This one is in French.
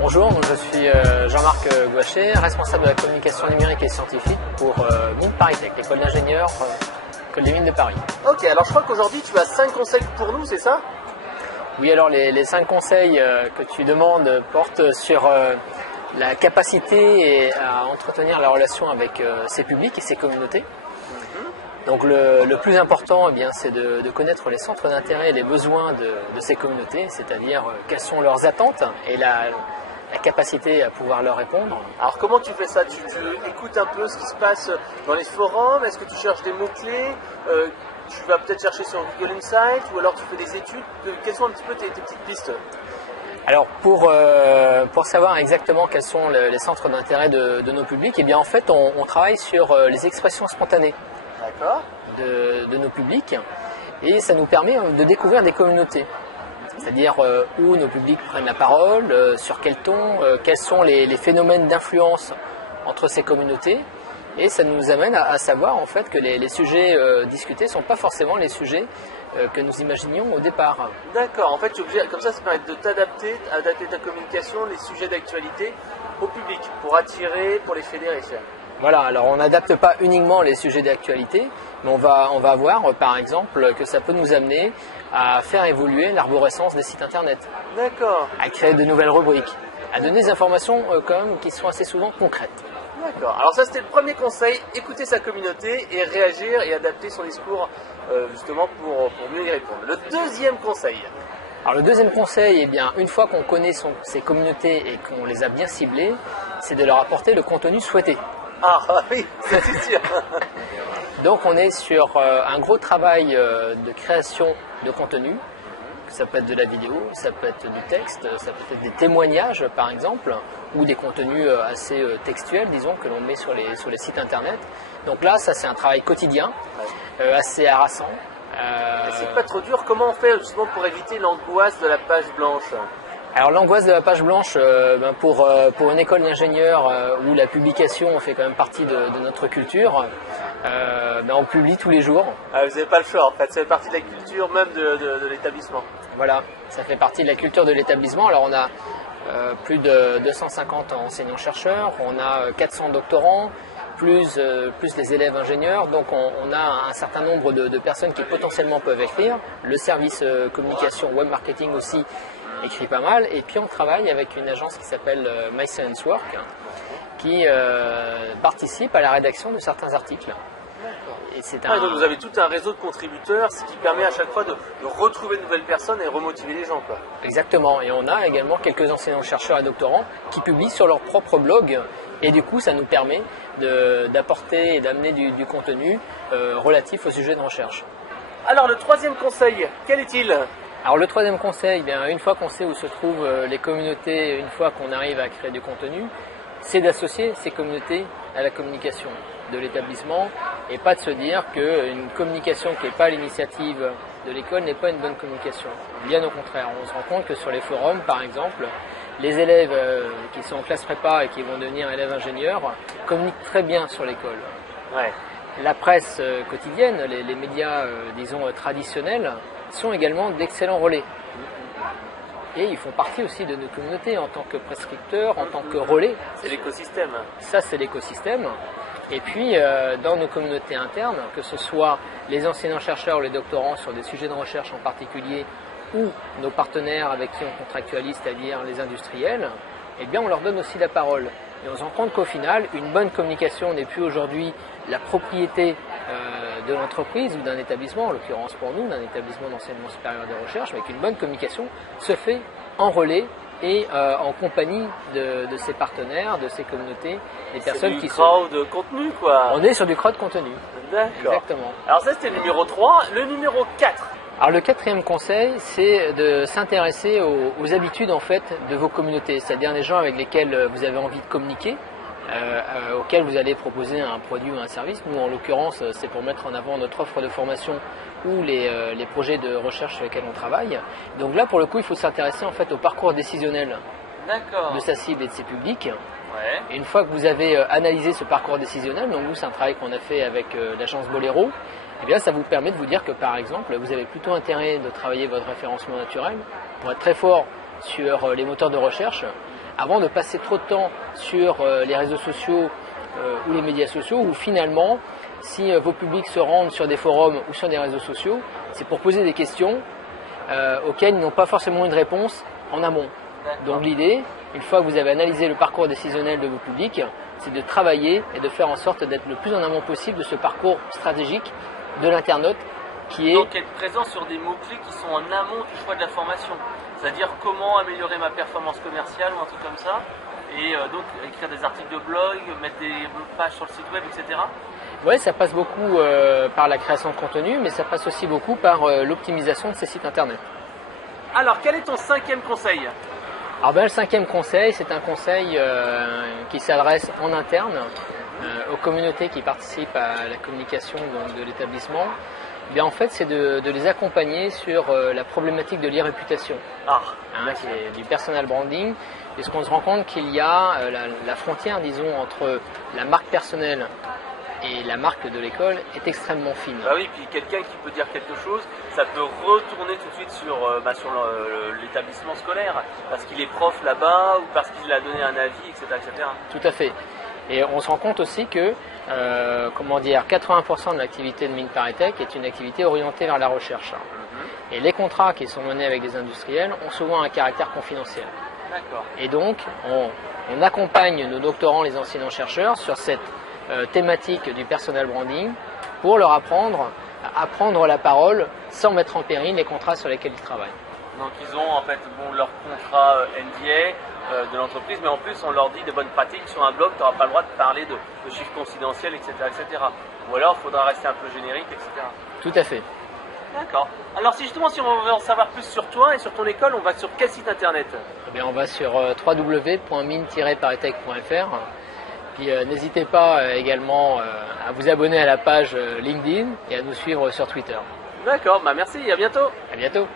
Bonjour, donc je suis Jean-Marc Gouaché, responsable de la communication numérique et scientifique pour Mines ParisTech, l'école d'ingénieurs, école des mines de Paris. Ok, alors je crois qu'aujourd'hui tu as 5 conseils pour nous, c'est ça? Oui, alors les 5 conseils que tu demandes portent sur la capacité à entretenir la relation avec ses publics et ses communautés. Donc le plus important, eh bien, c'est de connaître les centres d'intérêt et les besoins de ces communautés, c'est-à-dire quelles sont leurs attentes et la capacité à pouvoir leur répondre. Alors comment tu fais ça? Tu écoutes un peu ce qui se passe dans les forums? Est-ce que tu cherches des mots-clés? Tu vas peut-être chercher sur Google Insights ou alors tu fais des études? Quelles sont un petit peu tes petites pistes? Alors pour savoir exactement quels sont les centres d'intérêt de nos publics, eh bien en fait on travaille sur les expressions spontanées de nos publics et ça nous permet de découvrir des communautés. C'est-à-dire où nos publics prennent la parole, sur quel ton, quels sont les phénomènes d'influence entre ces communautés. Et ça nous amène à savoir en fait que les sujets discutés ne sont pas forcément les sujets que nous imaginions au départ. D'accord, en fait tu es obligé, comme ça permet de t'adapter, adapter ta communication, les sujets d'actualité au public, pour attirer, pour les fédérer. Voilà, alors on n'adapte pas uniquement les sujets d'actualité, mais on va voir par exemple que ça peut nous amener à faire évoluer l'arborescence des sites internet. D'accord. À créer de nouvelles rubriques, à donner des informations quand même qui sont assez souvent concrètes. D'accord. Alors ça c'était le premier conseil, écouter sa communauté et réagir et adapter son discours justement pour mieux y répondre. Le deuxième conseil. Alors le deuxième conseil, eh bien, une fois qu'on connaît ces communautés et qu'on les a bien ciblées, c'est de leur apporter le contenu souhaité. Ah oui, c'est sûr. Donc on est sur un gros travail de création de contenu. Ça peut être de la vidéo, ça peut être du texte, ça peut être des témoignages par exemple, ou des contenus assez textuels, disons, que l'on met sur les sites internet. Donc là, ça c'est un travail quotidien, assez harassant. C'est pas trop dur. Comment on fait justement pour éviter l'angoisse de la page blanche? Alors l'angoisse de la page blanche, pour une école d'ingénieurs où la publication fait quand même partie de notre culture, on publie tous les jours. Ah, vous n'avez pas le choix en fait, ça fait partie de la culture même de l'établissement. Voilà, ça fait partie de la culture de l'établissement. Alors on a plus de 250 enseignants-chercheurs, on a 400 doctorants, plus les élèves ingénieurs, donc on a un certain nombre de personnes qui potentiellement peuvent écrire. Le service communication web marketing aussi écrit pas mal, et puis on travaille avec une agence qui s'appelle My Science Work qui participe à la rédaction de certains articles. Et c'est donc vous avez tout un réseau de contributeurs, ce qui permet à chaque fois de retrouver de nouvelles personnes et remotiver les gens, quoi. Exactement, et on a également quelques enseignants-chercheurs et doctorants qui publient sur leur propre blog, et du coup ça nous permet d'apporter et d'amener du contenu relatif au sujet de recherche. Alors le troisième conseil, quel est-il? Alors le troisième conseil, bien, une fois qu'on sait où se trouvent les communautés, une fois qu'on arrive à créer du contenu, c'est d'associer ces communautés à la communication de l'établissement et pas de se dire qu'une communication qui n'est pas à l'initiative de l'école n'est pas une bonne communication. Bien au contraire, on se rend compte que sur les forums, par exemple, les élèves qui sont en classe prépa et qui vont devenir élèves ingénieurs communiquent très bien sur l'école. Ouais. La presse quotidienne, les médias, disons, traditionnels, sont également d'excellents relais. Et ils font partie aussi de nos communautés en tant que prescripteurs, en tant que relais. C'est l'écosystème. Ça, c'est l'écosystème. Et puis, dans nos communautés internes, que ce soit les enseignants-chercheurs ou les doctorants sur des sujets de recherche en particulier, ou nos partenaires avec qui on contractualise, c'est-à-dire les industriels, eh bien, on leur donne aussi la parole. Et on se rend compte qu'au final, une bonne communication n'est plus aujourd'hui la propriété de l'entreprise ou d'un établissement, en l'occurrence pour nous, d'un établissement d'enseignement supérieur de recherche, mais qu'une bonne communication se fait en relais et en compagnie de ses partenaires, de ses communautés, des personnes qui sont... C'est du crowd contenu, quoi. On est sur du crowd contenu. D'accord. Exactement. Alors ça, c'était le numéro 3. Le numéro 4. Alors le quatrième conseil, c'est de s'intéresser aux habitudes en fait de vos communautés, c'est-à-dire les gens avec lesquels vous avez envie de communiquer, auxquels vous allez proposer un produit ou un service. Nous, en l'occurrence, c'est pour mettre en avant notre offre de formation ou les projets de recherche sur lesquels on travaille. Donc là, pour le coup, il faut s'intéresser en fait au parcours décisionnel de sa cible et de ses publics. Ouais. Et une fois que vous avez analysé ce parcours décisionnel, donc nous, c'est un travail qu'on a fait avec l'agence Bolero, eh bien, ça vous permet de vous dire que, par exemple, vous avez plutôt intérêt de travailler votre référencement naturel pour être très fort sur les moteurs de recherche, avant de passer trop de temps sur les réseaux sociaux ou les médias sociaux, où finalement, si vos publics se rendent sur des forums ou sur des réseaux sociaux, c'est pour poser des questions auxquelles ils n'ont pas forcément une réponse en amont. Donc l'idée, une fois que vous avez analysé le parcours décisionnel de vos publics, c'est de travailler et de faire en sorte d'être le plus en amont possible de ce parcours stratégique de l'internaute qui est... Donc être présent sur des mots-clés qui sont en amont du choix de la formation. C'est-à-dire comment améliorer ma performance commerciale ou un truc comme ça. Et donc écrire des articles de blog, mettre des pages sur le site web, etc. Oui, ça passe beaucoup par la création de contenu, mais ça passe aussi beaucoup par l'optimisation de ces sites internet. Alors, quel est ton 5e conseil? Alors le 5e conseil, c'est un conseil qui s'adresse en interne aux communautés qui participent à la communication de l'établissement. Bien, en fait, c'est de les accompagner sur la problématique de l'e-réputation, qui est du personal branding, puisqu'on se rend compte qu'il y a la frontière, disons, entre la marque personnelle et la marque de l'école est extrêmement fine. Bah oui, puis quelqu'un qui peut dire quelque chose, ça peut retourner tout de suite sur l'établissement scolaire, parce qu'il est prof là-bas ou parce qu'il a donné un avis, etc., etc. Tout à fait. Et on se rend compte aussi que 80% de l'activité de Minparitech est une activité orientée vers la recherche. Et les contrats qui sont menés avec des industriels ont souvent un caractère confidentiel. D'accord. Et donc, on accompagne nos doctorants, les enseignants-chercheurs, sur cette thématique du personal branding pour leur apprendre à prendre la parole sans mettre en péril les contrats sur lesquels ils travaillent. Donc ils ont en fait leur contrat NDA de l'entreprise, mais en plus on leur dit des bonnes pratiques sur un blog, tu n'auras pas le droit de parler de chiffres confidentiels, etc., etc. Ou alors il faudra rester un peu générique, etc. Tout à fait. D'accord. Alors si on veut en savoir plus sur toi et sur ton école, on va sur quel site internet? Eh bien, on va sur www.min-paritech.fr. Puis n'hésitez pas également à vous abonner à la page LinkedIn et à nous suivre sur Twitter. D'accord, merci, à bientôt. À bientôt.